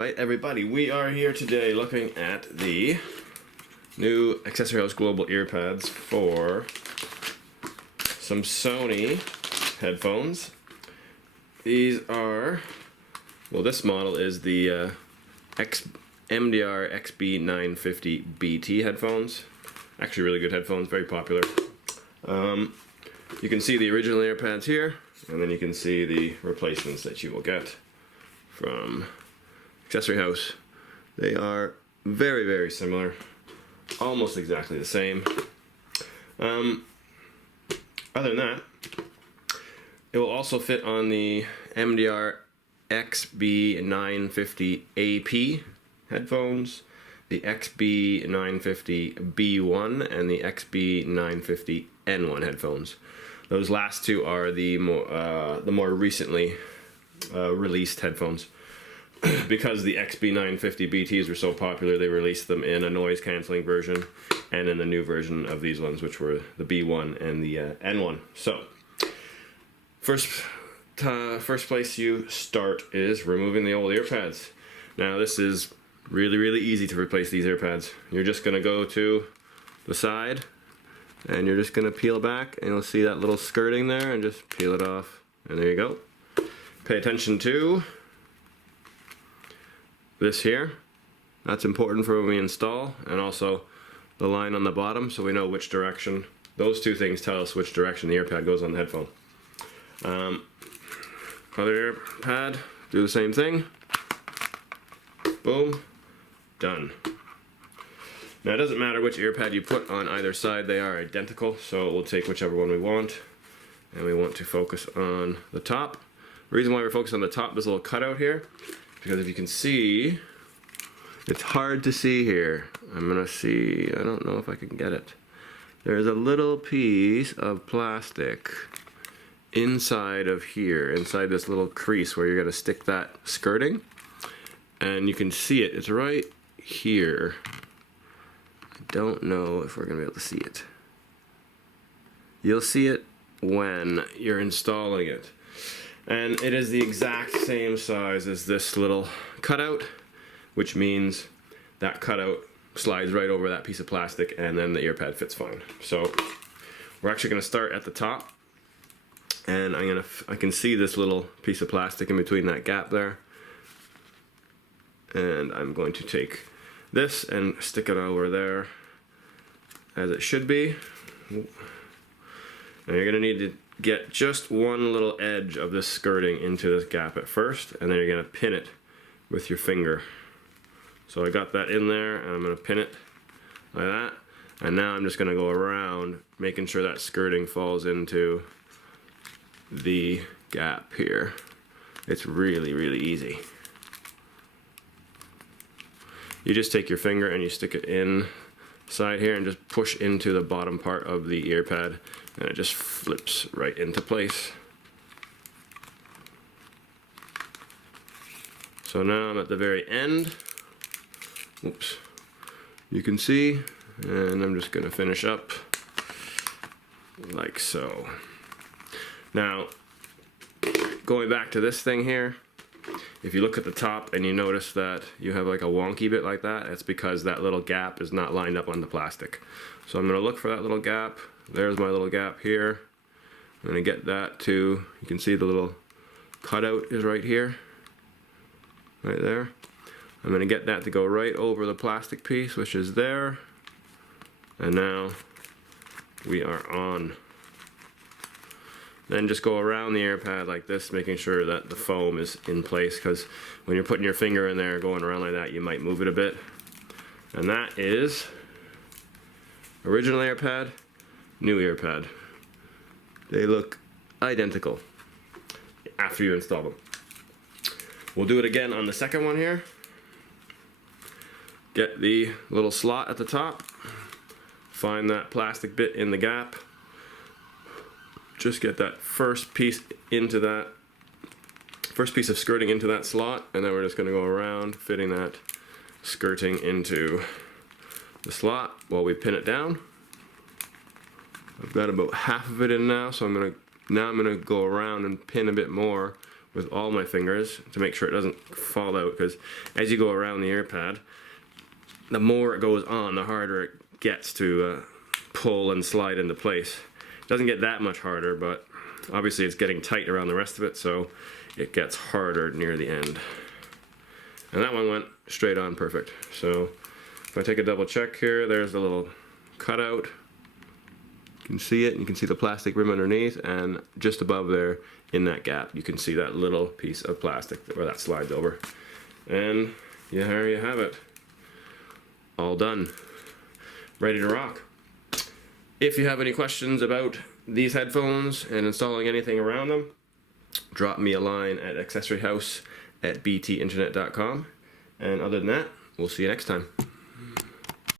Right, everybody, we are here today looking at the new Accessory House Global earpads for some Sony headphones. These are, well, this model is the MDR-XB950BT headphones. Actually really good headphones, very popular. You can see the original earpads here, and then you can see the replacements that you will get from Accessory House. They are very, very similar, almost exactly the same. Other than that, it will also fit on the MDR-XB950AP headphones, the XB950B1 and the XB950N1 headphones. Those last two are the more recently released headphones. Because the XB950BTs were so popular, they released them in a noise cancelling version and in the new version of these ones, which were the B1 and the N1. So, first place you start is removing the old earpads. Now this is really, really easy to replace these earpads. You're just going to go to the side and you're just going to peel back, and you'll see that little skirting there, and just peel it off, and there you go. Pay attention to this here. That's important for when we install, and also the line on the bottom, so we know which direction. Those two things tell us which direction the earpad goes on the headphone. Other earpad, do the same thing. Boom, done. Now it doesn't matter which earpad you put on either side, they are identical, so we'll take whichever one we want, and we want to focus on the top. The reason why we're focused on the top, this little cutout here, because if you can see, it's hard to see here. I'm gonna see, I don't know if I can get it. There's a little piece of plastic inside of here, inside this little crease where you're gonna stick that skirting. And you can see it, it's right here. I don't know if we're gonna be able to see it. You'll see it when you're installing it. And it is the exact same size as this little cutout, which means that cutout slides right over that piece of plastic, and then the earpad fits fine. So we're actually going to start at the top, and I can see this little piece of plastic in between that gap there, and I'm going to take this and stick it over there as it should be. And you're going to need to get just one little edge of this skirting into this gap at first, and then you're going to pin it with your finger. So I got that in there, and I'm going to pin it like that, and now I'm just going to go around making sure that skirting falls into the gap here. It's really, really easy. You just take your finger and you stick it inside here and just push into the bottom part of the earpad, and it just flips right into place. So now I'm at the very end. Oops. You can see, and I'm just going to finish up like so. Now, going back to this thing here, if you look at the top and you notice that you have like a wonky bit like that, it's because that little gap is not lined up on the plastic. So I'm going to look for that little gap. There's my little gap here. I'm going to get that to, you can see the little cutout is right here, right there. I'm going to get that to go right over the plastic piece, which is there. And now we are on. Then just go around the earpad like this, making sure that the foam is in place, because when you're putting your finger in there going around like that, you might move it a bit. And that is original earpad, new earpad. They look identical after you install them. We'll do it again on the second one here. Get the little slot at the top, find that plastic bit in the gap, just get that first piece of skirting into that slot, and then we're just going to go around fitting that skirting into the slot while we pin it down. I've got about half of it in now, so I'm gonna go around and pin a bit more with all my fingers to make sure it doesn't fall out, because as you go around the ear pad, the more it goes on, the harder it gets to pull and slide into place. It doesn't get that much harder, but obviously it's getting tight around the rest of it, so it gets harder near the end. And that one went straight on perfect. So if I take a double check here, there's the little cutout. You can see it, you can see the plastic rim underneath, and just above there in that gap you can see that little piece of plastic where that slides over. And yeah, there you have it. All done. Ready to rock. If you have any questions about these headphones and installing anything around them, drop me a line at accessoryhouse@btinternet.com. And other than that, we'll see you next time.